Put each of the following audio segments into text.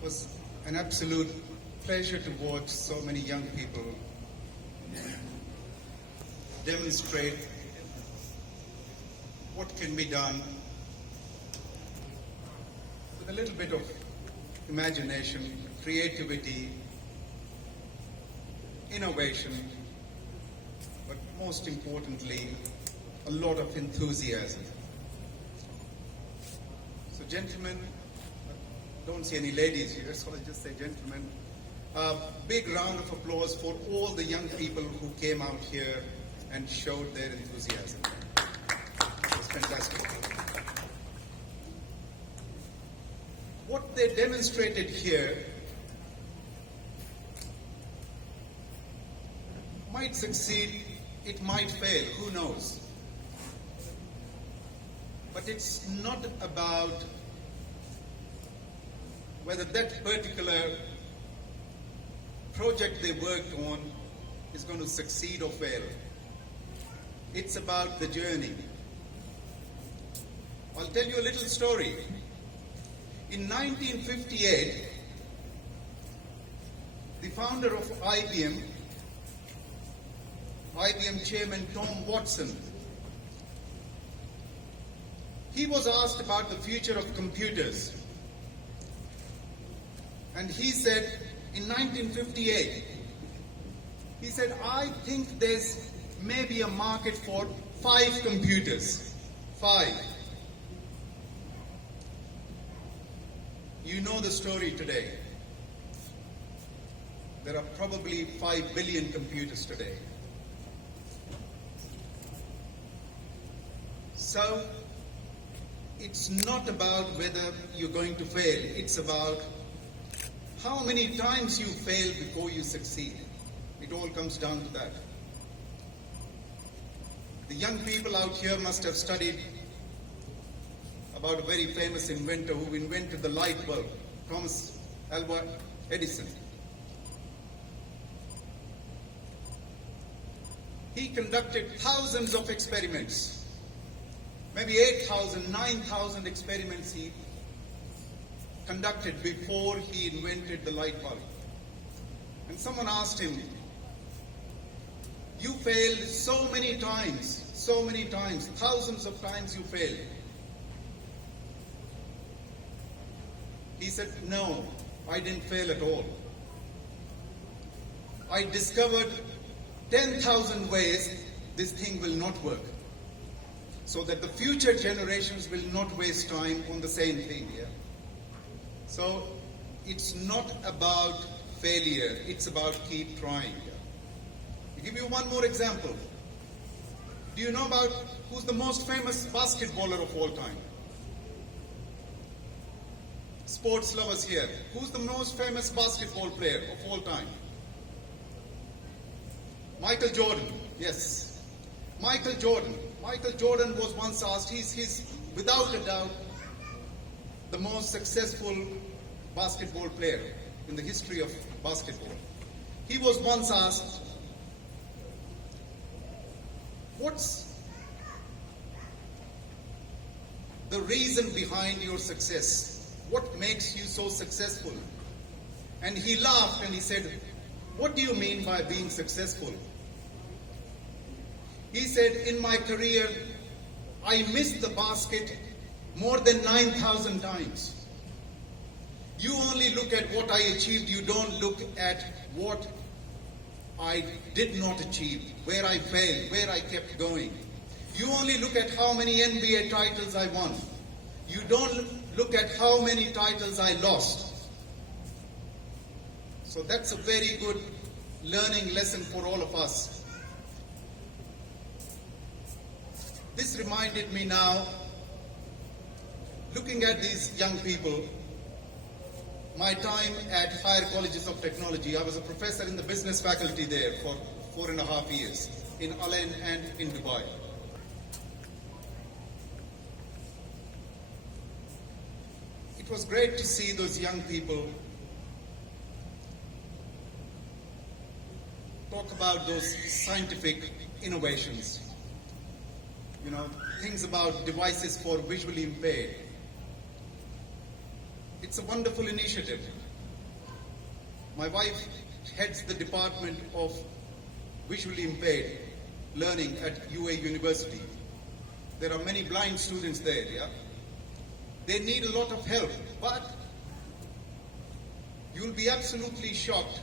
It was an absolute pleasure to watch so many young people demonstrate what can be done with a little bit of imagination, creativity, innovation, but most importantly, a lot of enthusiasm. So gentlemen, don't see any ladies here, so I'll just say gentlemen. A big round of applause for all the young people who came out here and showed their enthusiasm. It was fantastic. What they demonstrated here might succeed, it might fail, who knows? But it's not about whether that particular project they worked on is going to succeed or fail. It's about the journey. I'll tell you a little story. In 1958, the founder of IBM chairman Tom Watson, he was asked about the future of computers. And he said, in 1958, he said, I think there's maybe a market for 5 computers. 5. You know the story today. There are probably 5 billion computers today. So, it's not about whether you're going to fail. It's about how many times you fail before you succeed. It all comes down to that. The young people out here must have studied about a very famous inventor who invented the light bulb, Thomas Alva Edison. He conducted thousands of experiments, maybe 8,000, 9,000 experiments he conducted before he invented the light bulb. And someone asked him, you failed so many times, thousands of times you failed. He said, no, I didn't fail at all. I discovered 10,000 ways this thing will not work, so that the future generations will not waste time on the same thing. Yeah? So it's not about failure, it's about keep trying. I'll give you one more example. Do you know about who's the most famous basketballer of all time? Sports lovers here. Who's the most famous basketball player of all time? Michael Jordan. Yes. Michael Jordan. Michael Jordan was once asked, he's without a doubt the most successful basketball player in the history of basketball. He was once asked, what's the reason behind your success? What makes you so successful? And he laughed and he said, what do you mean by being successful? He said, in my career, I missed the basket more than 9,000 times. You only look at what I achieved, you don't look at what I did not achieve, where I failed, where I kept going. You only look at how many NBA titles I won. You don't look at how many titles I lost. So that's a very good learning lesson for all of us. This reminded me now, looking at these young people, my time at higher colleges of technology. I was a professor in the business faculty there for 4.5 years, in Alain and in Dubai. It was great to see those young people talk about those scientific innovations. You know, things about devices for visually impaired. It's a wonderful initiative. My wife heads the Department of Visually Impaired Learning at UA University. There are many blind students there, yeah? They need a lot of help, but you'll be absolutely shocked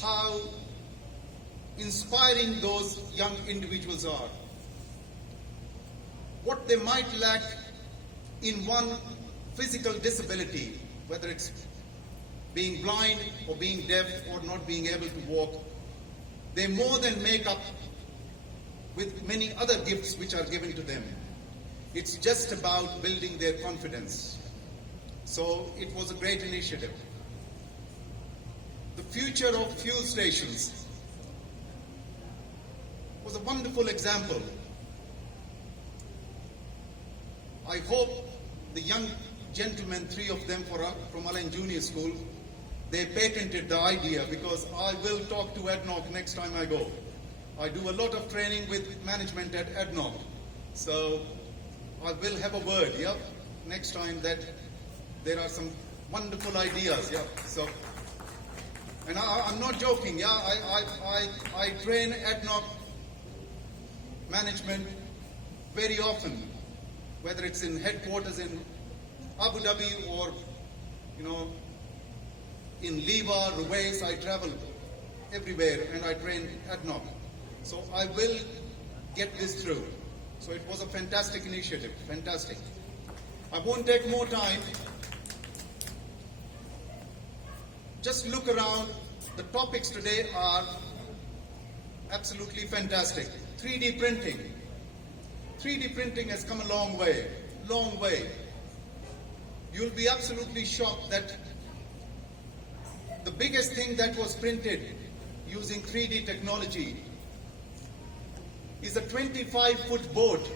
how inspiring those young individuals are. What they might lack in one physical disability, whether it's being blind or being deaf or not being able to walk, they more than make up with many other gifts which are given to them. It's just about building their confidence. So it was a great initiative. The future of fuel stations was a wonderful example. I hope the young gentlemen, 3 of them from Alain Junior School, they patented the idea, because I will talk to ADNOC next time I go. I do a lot of training with management at ADNOC. So I will have a word, yeah, next time that there are some wonderful ideas, yeah. So, and I'm not joking, yeah. I train ADNOC management very often, whether it's in headquarters in Abu Dhabi or, in Liva, Ruwais. I travel everywhere and I train ADNOC. So I will get this through. So it was a fantastic initiative, fantastic. I won't take more time. Just look around. The topics today are absolutely fantastic. 3D printing. 3D printing has come a long way, long way. You'll be absolutely shocked that the biggest thing that was printed using 3D technology is a 25-foot boat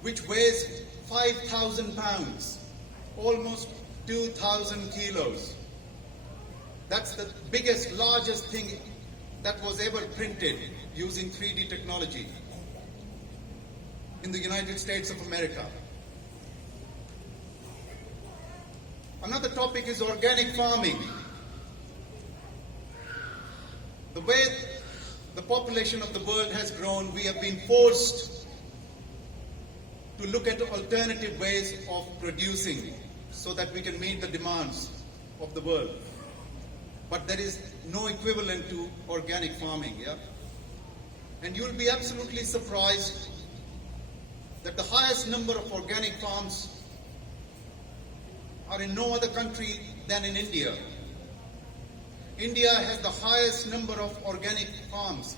which weighs 5,000 pounds, almost 2,000 kilos. That's the biggest, largest thing that was ever printed using 3D technology in the United States of America. Another topic is organic farming. The way the population of the world has grown, we have been forced to look at alternative ways of producing so that we can meet the demands of the world. But there is no equivalent to organic farming, yeah? And you'll be absolutely surprised that the highest number of organic farms are in no other country than in India. India has the highest number of organic farms,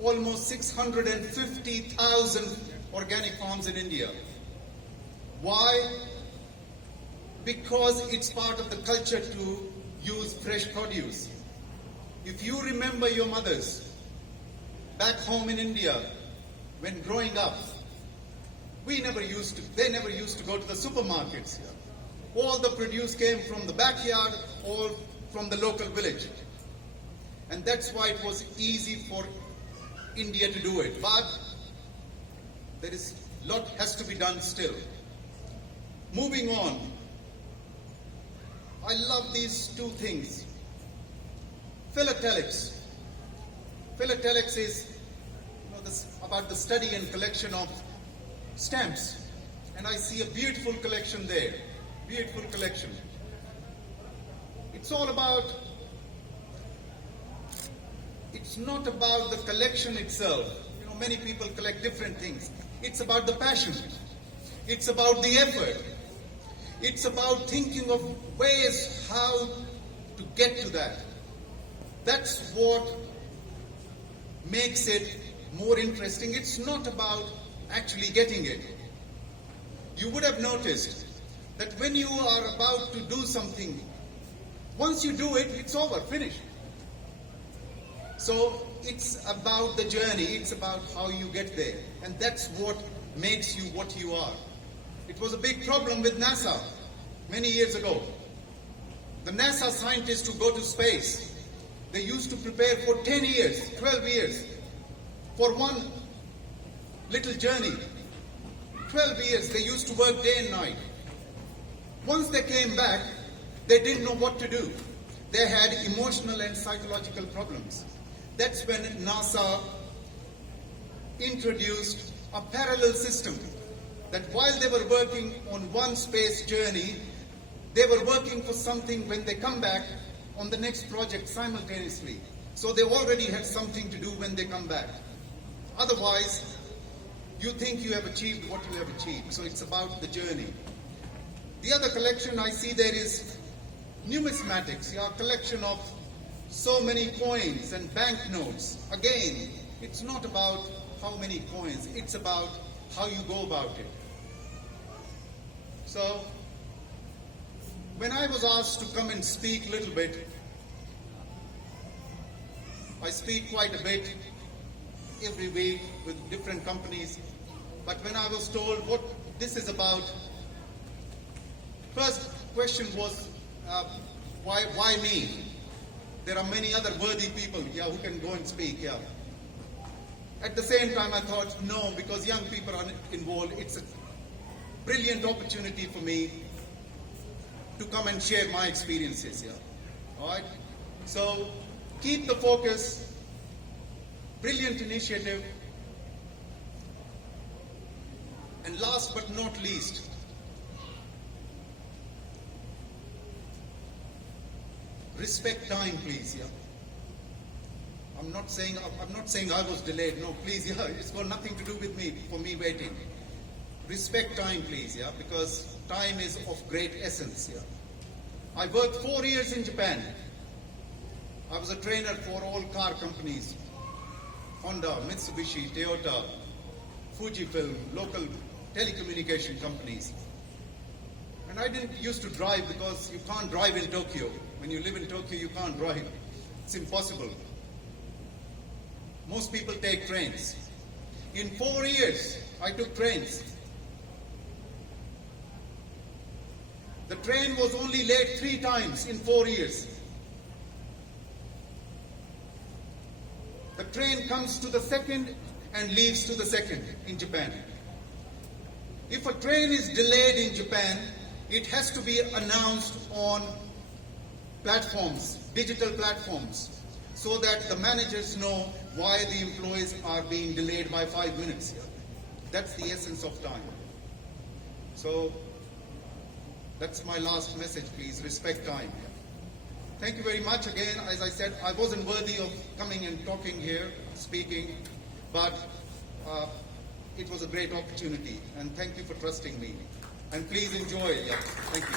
almost 650,000 organic farms in India. Why? Because it's part of the culture to use fresh produce. If you remember your mothers back home in India, when growing up, they never used to go to the supermarkets. All the produce came from the backyard or from the local village. And that's why it was easy for India to do it. But there is a lot has to be done still. Moving on, I love these 2 things. Philatelics. Philatelics is about the study and collection of stamps. And I see a beautiful collection there. Beautiful collection. It's all about, it's not about the collection itself. Many people collect different things. It's about the passion. It's about the effort. It's about thinking of ways how to get to that. That's what makes it more interesting. It's not about actually getting it. You would have noticed that when you are about to do something, once you do it, it's over, finished. So it's about the journey, it's about how you get there. And that's what makes you what you are. It was a big problem with NASA many years ago. The NASA scientists who go to space, they used to prepare for 10 years, 12 years, for one little journey. 12 years, they used to work day and night. Once they came back, they didn't know what to do. they had emotional and psychological problems. That's when NASA introduced a parallel system, that while they were working on one space journey, they were working for something when they come back on the next project simultaneously. So they already had something to do when they come back. Otherwise, you think you have achieved what you have achieved. So it's about the journey. The other collection I see there is numismatics, a collection of so many coins and banknotes. Again, it's not about how many coins, it's about how you go about it. So, when I was asked to come and speak a little bit, I speak quite a bit every week with different companies. But when I was told what this is about, first question was, why me? There are many other worthy people here who can go and speak here. At the same time, I thought, no, because young people are involved, it's a brilliant opportunity for me to come and share my experiences here. All right? So, keep the focus. Brilliant initiative. And last but not least, respect time, please. Yeah. I'm not saying I was delayed. No, please. Yeah, it's got nothing to do with me. For me waiting. Respect time, please. Yeah, because time is of great essence. Yeah. I worked 4 years in Japan. I was a trainer for all car companies: Honda, Mitsubishi, Toyota, Fujifilm, local telecommunication companies. And I didn't used to drive because you can't drive in Tokyo. When you live in Tokyo, you can't drive. It's impossible. Most people take trains. In 4 years, I took trains. The train was only late 3 times in 4 years. The train comes to the second and leaves to the second in Japan. If a train is delayed in Japan, it has to be announced on platforms, digital platforms, so that the managers know why the employees are being delayed by 5 minutes. That's the essence of time. So that's my last message, please. Respect time. Thank you very much. Again, as I said, I wasn't worthy of coming and talking here, speaking, but it was a great opportunity, and thank you for trusting me. And please enjoy. Yeah. Thank you.